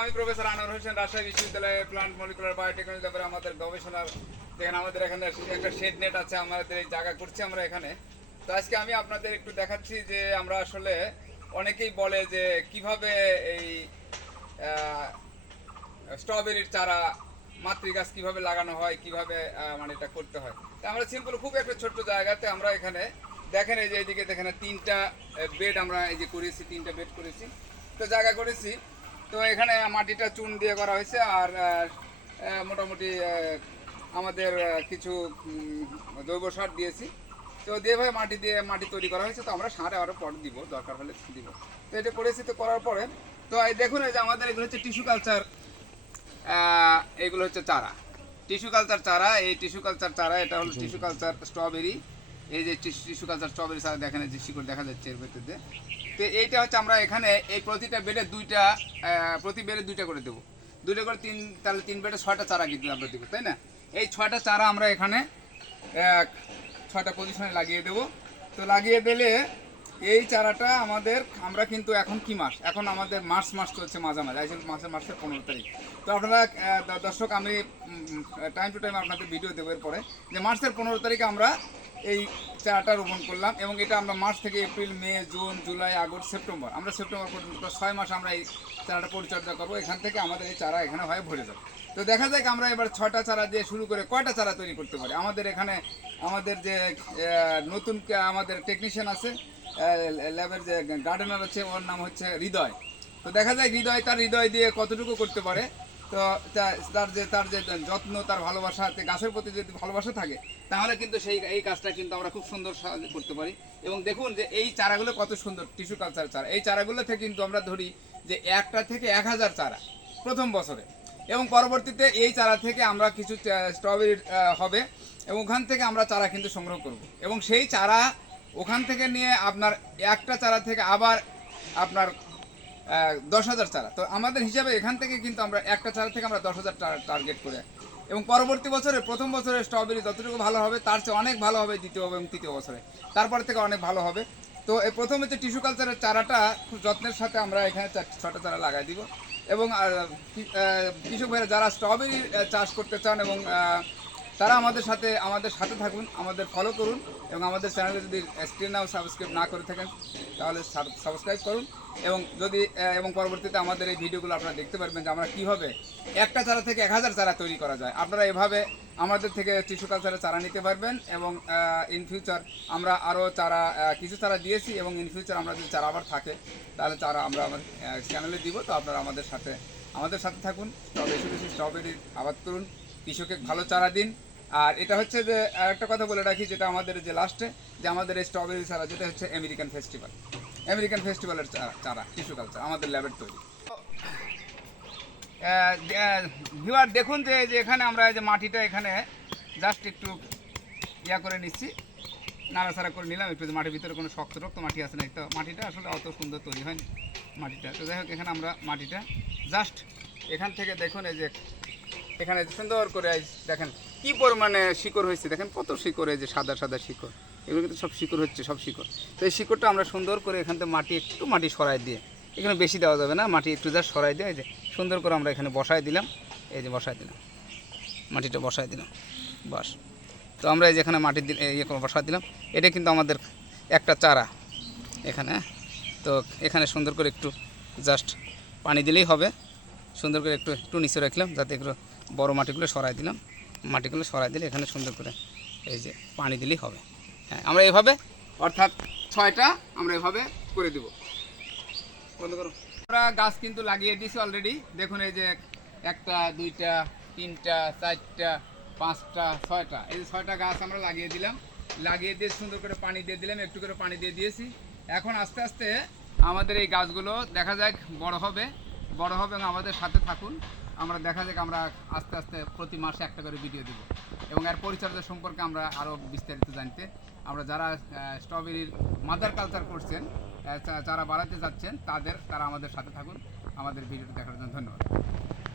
আমি প্রফেসর আনোয়ার হোসেন রাজশাহী বিশ্ববিদ্যালয়ের plant molecular biotechnology ব্যাপারে আমাদের গবেষণার দেখেন আমাদের এখানে একটা শেড নেট আছে, আমাদের এই জায়গা করছি আমরা এখানে। তো আজকে আমি আপনাদের একটু দেখাচ্ছি যে আমরা আসলে অনেকেই বলে যে কীভাবে এই স্ট্রবেরির চারা মাতৃগাছ কীভাবে লাগানো হয়, কীভাবে মানে এটা করতে হয়। তো আমরা সিম্পল খুব একটা ছোট্ট জায়গাতে আমরা এখানে দেখেন এই যে এইদিকে দেখেন তিনটা বেড আমরা এই যে করেছি, তিনটা বেড করেছি। তো জায়গা করেছি। তো এখানে মাটিটা চুন দিয়ে করা হয়েছে আর মোটামুটি আমাদের কিছু জৈব সার দিয়েছি। তো দিয়ে ভাবে মাটি দিয়ে মাটি তৈরি করা হয়েছে তো আমরা সারে আরও পর দিব দরকার হলে দিব। তো এটা করেছি তো করার পরে তো এই দেখুন এই যে আমাদের এগুলো হচ্ছে টিস্যু কালচার এগুলো হচ্ছে চারা। টিস্যু কালচার চারা এই টিস্যু কালচার চারা এটা হলো টিস্যু কালচার স্ট্রবেরি এই যে টিস্যু কালচার স্ট্রবেরি চারা দেখেন যে শিকড় দেখা যাচ্ছে এর ভেতরে তো এইটা হচ্ছে আমরা এখানে এই প্রতিটা বেডে দুইটা প্রতি বেডে দুইটা করে দেবো। দুইটা করে তিন, তাহলে তিন বেডে ছয়টা চারা কিন্তু আমরা দেবো, তাই না? এই ছয়টা চারা আমরা এখানে, এক, ছয়টা পজিশনে লাগিয়ে দেবো। তো লাগিয়ে দিলে এই চারাটা আমাদের, আমরা কিন্তু এখন কি মাস? এখন আমাদের মার্চ মাস চলছে মাঝামাঝি, আজ মাসের মাসের পনেরো তারিখ। তো আপনারা দর্শক, আমি টাইম টু টাইম আপনাদের ভিডিও দেবো এরপরে। যে মার্চের পনেরো তারিখে আমরা এই চারাটা রোপণ করলাম এবং এটা আমরা মার্চ থেকে April, May, June, July, August, September. আমরা সেপ্টেম্বর পর্যন্ত প্রায় ছয় মাস আমরা এই চারাটা পরিচর্যা করব। এখান থেকে আমাদের এই চারা এখানে হয়ে ভরে যাবে। তো দেখা যাক আমরা এবার ছটা চারা দিয়ে শুরু করে কয়টা চারা তৈরি করতে পারি। আমাদের এখানে, আমাদের যে নতুন আমাদের টেকনিশিয়ান আছে ল্যাবের যে গার্ডেনার আছে, ওর নাম হচ্ছে হৃদয়। তো দেখা যায় হৃদয়, তার হৃদয় দিয়ে কতটুকু করতে পারে। তো তার যে তার যে যত্ন, তার ভালোবাসা গাছের প্রতি যদি ভালোবাসা থাকে, তাহলে কিন্তু সেই, এই কাজটা কিন্তু আমরা খুব সুন্দর করতে পারি। এবং দেখুন যে এই চারাগুলো কত সুন্দর টিস্যু কালচার চারা। এই চারাগুলো থেকে কিন্তু আমরা ধরি যে একটা থেকে এক হাজার চারা প্রথম বছরে। এবং পরবর্তীতে এই চারা থেকে আমরা কিছু স্ট্রবেরি হবে। এবং ওখান থেকে আমরা চারা কিন্তু সংগ্রহ করব। এবং সেই চারা ওখান থেকে নিয়ে আপনার একটা চারা থেকে আবার আপনার দশ হাজার চারা। তো আমাদের হিসাবে এখান থেকে কিন্তু আমরা একটা চারা থেকে আমরা দশ হাজার টার্গেট করে। এবং পরবর্তী বছরে, প্রথম বছরে স্ট্রবেরি যতটুকু ভালো হবে, তার চেয়ে অনেক ভালো হবে দ্বিতীয় এবং তৃতীয় বছরে। তারপর থেকে অনেক ভালো হবে। তো এই প্রথম হচ্ছে টিস্যু কালচারের চারাটা, খুব যত্নের সাথে আমরা এখানে ছটা চারা লাগাই দিব। এবং কৃষক ভাইরা যারা স্ট্রবেরি চাষ করতে চান এবং তারা আমাদের সাথে আমাদের সাথে থাকুন, আমাদের ফলো করুন এবং আমাদের চ্যানেলে যদি স্ক্রিন নাও সাবস্ক্রাইব না করে থাকেন, তাহলে সাবস্ক্রাইব করুন এবং যদি এবং পরবর্তীতে আমাদের এই ভিডিওগুলো আপনারা দেখতে পারবেন যে আমরা কীভাবে একটা চারা থেকে এক হাজার চারা তৈরি করা যায়। আপনারা এভাবে আমাদের থেকে টিস্যু কালচারের চারা নিতে পারবেন এবং ইন ফিউচার আমরা আরও চারা কিছু চারা দিয়েছি এবং ইন ফিউচার আমরা যদি চারা আবার থাকে, তাহলে চারা আমরা আমার চ্যানেলে দিব। তো আপনারা আমাদের সাথে আমাদের সাথে থাকুন। বেশি স্ট্রবেরি আবাদ করুন। কৃষকের ভালো চারা দিন। আর এটা হচ্ছে যে একটা কথা বলে রাখি, যেটা আমাদের যে লাস্টে যে আমাদের এই স্ট্রবেরি চারা যেটা হচ্ছে আমেরিকান ফেস্টিভ্যাল আমেরিকান ফেস্টিভ্যালের চারা টিস্যু কালচার আমাদের ল্যাবের তৈরি। ভিউয়ার দেখুন যে এখানে আমরা যে মাটিটা এখানে জাস্ট একটু ইয়া করে নিচ্ছি, নাড়াচাড়া করে নিলাম, একটু মাটির ভিতরে কোনো শক্ত রক্ত মাটি আছে না তো মাটিটা আসলে অত সুন্দর তৈরি হয়নি মাটিটা। তো যাই হোক, এখানে আমরা মাটিটা জাস্ট এখান থেকে দেখুন এই যে, এখানে সুন্দর করে দেখেন কি পরিমাণে শিকড় হয়েছে? দেখেন কত শিকড় যে সাদা সাদা শিকড়। এগুলো কিন্তু সব শিকড় হচ্ছে, সব শিকড়। তো এই শিকড়টা আমরা সুন্দর করে এখান থেকে মাটি একটু মাটি সরাই দিয়ে, এখানে বেশি দেওয়া যাবে না, মাটি একটু যা সরাই দিয়ে, এই যে সুন্দর করে আমরা এখানে বসাই দিলাম, এই যে বসাই দিলাম, মাটিটা বসাই দিলাম, বাস। তো আমরা এই যেখানে মাটি ইয়ে করে বসাই দিলাম, এটা কিন্তু আমাদের একটা চারা এখানে হ্যাঁ? তো এখানে সুন্দর করে একটু জাস্ট পানি দিলেই হবে, সুন্দর করে একটু একটু নিচে রাখলাম, যাতে একটু বড় মাটিগুলো সরাই দিলাম। মাটিগুলো সরাই দিলে এখানে সুন্দর করে এই যে পানি দিলেই হবে। হ্যাঁ আমরা এভাবে অর্থাৎ ছয়টা আমরা এভাবে করে দেব। বন্ধ করো। আমরা গাছ কিন্তু লাগিয়ে দিয়েছি অলরেডি দেখুন এই যে একটা, দুইটা, তিনটা, চারটা, পাঁচটা, ছয়টা। এই যে ছয়টা গাছ আমরা লাগিয়ে দিলাম। লাগিয়ে দিয়ে সুন্দর করে পানি দিয়ে দিলাম, একটু করে পানি দিয়ে দিয়েছি। এখন আস্তে আস্তে আমাদের এই গাছগুলো দেখা যাক বড় হবে। বড় হবে এবং আমাদের সাথে থাকুন। আমরা দেখা যাক, আমরা আস্তে আস্তে প্রতি মাসে একটা করে ভিডিও দিব। এবং এর পরিচর্যা সম্পর্কে আমরা আরও বিস্তারিত জানতে। আমরা যারা স্ট্রবেরির মাদার কালচার করছেন যারা বাড়াতে যাচ্ছেন, তাদের, তারা আমাদের সাথে থাকুন। আমাদের ভিডিওটি দেখার জন্য ধন্যবাদ।